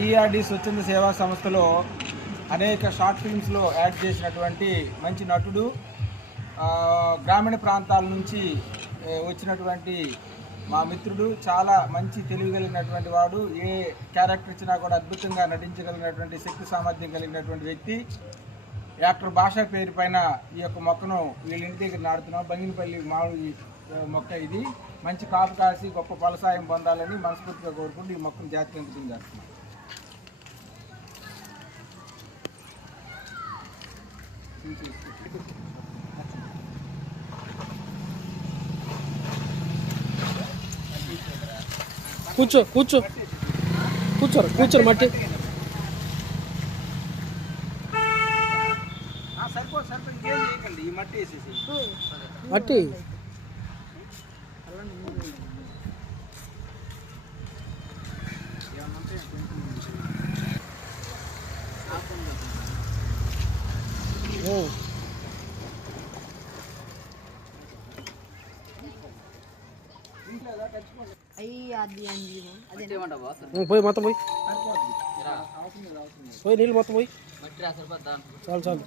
ERD స్వచ్ఛంద సేవా సంస్థలో అనేక షార్ట్ ఫిల్మ్స్లో యాడ్ చేసినటువంటి మంచి నటుడు, గ్రామీణ ప్రాంతాల నుంచి వచ్చినటువంటి మా మిత్రుడు, చాలా మంచి తెలియగలిగినటువంటి వాడు. ఏ క్యారెక్టర్ ఇచ్చినా కూడా అద్భుతంగా నటించగలిగినటువంటి శక్తి సామర్థ్యం కలిగినటువంటి వ్యక్తి. యాక్టర్ భాషా పేరు పైన ఈ యొక్క మొక్కను వీళ్ళ ఇంటి దగ్గర నాడుతున్నాం. బంగినపల్లి మామిడి మొక్క ఇది. మంచి కాపు కాసి గొప్ప ఫలసాయం పొందాలని మనస్ఫూర్తిగా కోరుకుంటూ ఈ మొక్కను జాతికి అంకితం చేస్తున్నాం. కూర్చో కూర్చో కూర్చోరు కూర్చోరు మట్టి ఈ మట్టి వేసేసి మట్టి పోయి మొత్తం పోయి నీళ్ళు మొత్తం పోయి చాలు చాలు.